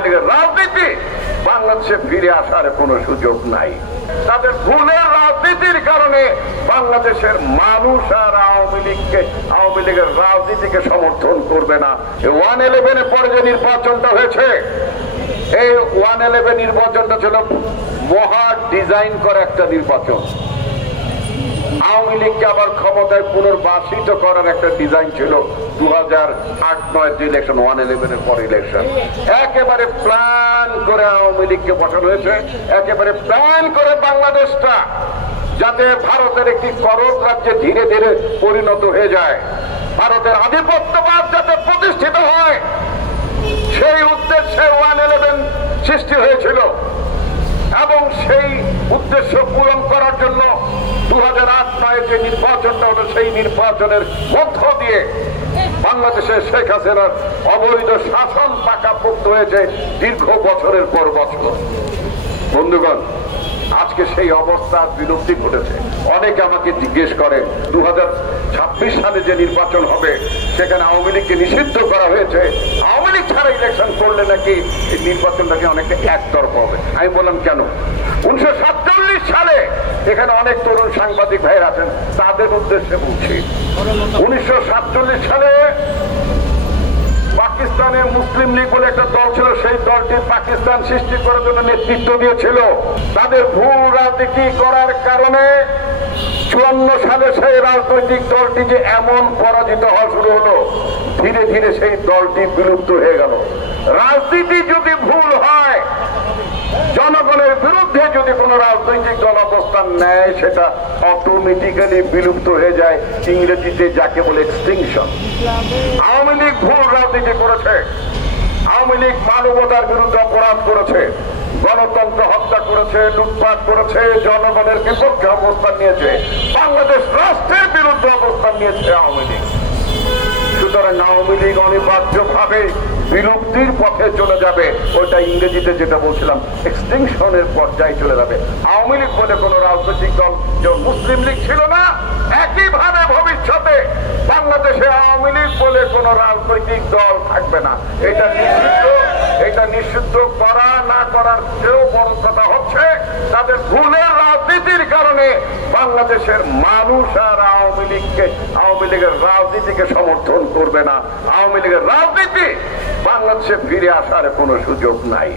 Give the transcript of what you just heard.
আওয়ামী লীগের রাজনীতি বাংলাদেশে ফিরে আসার কোনো সুযোগ নাই। তাদের ভুলের রাজনীতির কারণে বাংলাদেশের মানুষ আর আওয়ামী লীগের রাজনীতিকে সমর্থন করবে না। 111-এর পরে যে নির্বাচনটা হয়েছে, এই 111 নির্বাচনটা ছিল মহা ডিজাইন করা একটা নির্বাচন। আওয়ামী লীগকে আবার ক্ষমতায় পুনর্বাসিত করার একটা ডিজাইন ছিল 2008-9 যে ইলেকশন, 111-এর পর ইলেকশন। একেবারে প্ল্যান করে আওয়ামী লীগকে বসানো হয়েছে, একেবারে প্ল্যান করে বাংলাদেশটা যাতে ভারতের একটি করদ রাজ্যে ধীরে ধীরে পরিণত হয়ে যায়, ভারতের আধিপত্যবাদ যাতে প্রতিষ্ঠিত হয়, সেই উদ্দেশ্যে 111 সৃষ্টি হয়েছিল। এবং সেই উদ্দেশ্য পূরণ করার জন্য 2008-9 যে নির্বাচনটা হলো, সেই নির্বাচনের মধ্য দিয়ে বাংলাদেশে শেখ হাসিনার অবৈধ শাসন পাকাপোক্ত হয়েছে দীর্ঘ বছরের পর বছর। বন্ধুগণ, আজকে সেই অবস্থার বিলুপ্তি ঘটেছে। অনেকে আমাকে জিজ্ঞেস করে 2026 সালে যে নির্বাচন হবে সেখানে আওয়ামী লীগকে নিষিদ্ধ করা হয়েছে, আওয়ামী লীগ ছাড়া ইলেকশন করলে নাকি এই নির্বাচনটাকে অনেকটা একতরফা হবে। আমি বললাম কেন? 1947 সালে এখানে অনেক তরুণ সাংবাদিক ভাইয়ের আছেন, তাদের উদ্দেশ্যে বলছি। 1947 সালে পাকিস্তানে মুসলিম লীগ বলে একটা দল ছিল, সেই দলটি পাকিস্তান সৃষ্টি করার জন্য নেতৃত্ব দিয়েছিল। তাদের ভুল রাজনীতি করার কারণে 54 সালে সেই রাজনৈতিক দলটি যে এমন পরাজিত হওয়া শুরু হলো, ধীরে ধীরে সেই দলটি বিলুপ্ত হয়ে গেল। রাজনীতি যদি ভুল হয়, জনগণের বিরুদ্ধে যদি কোন রাজনৈতিক দল অবস্থান নেয়, সেটা অটোমেটিক্যালি বিলুপ্ত হয়ে যায়, ইংরেজিতে যাকে বলে এক্সটিংশন। আওয়ামী লীগ ভুল রাজনীতি করেছে, আওয়ামী লীগ মানবতার বিরুদ্ধে অপরাধ করেছে, গণতন্ত্র হত্যা করেছে, লুটপাট করেছে, জনগণের বিপক্ষে অবস্থান নিয়েছে, বাংলাদেশ রাষ্ট্রের বিরুদ্ধে অবস্থান নিয়েছে আওয়ামী লীগ। সুতরাং আওয়ামী লীগ অনিবার্যভাবে বিলুপ্তির পথে চলে যাবে। ওইটা ইংরেজিতে যেটা বলছিলাম এক্সটিংশনের পর্যায়ে চলে যাবে। আওয়ামী লীগ বলে কোন রাজনৈতিক দল যে মুসলিম লীগ ছিল না, একইভাবে ভবিষ্যতে বাংলাদেশে আওয়ামী লীগ বলে কোন রাজনৈতিক দল থাকবে না। এটা নিষিদ্ধ করা না করার চেয়েও বড় কথা হচ্ছে তাদের ভুলের রাজনীতির কারণে বাংলাদেশের মানুষ আর আওয়ামী লীগের রাজনীতিকে সমর্থন করবে না। আওয়ামী লীগের রাজনীতি বাংলাদেশে ফিরে আসার কোনো সুযোগ নাই।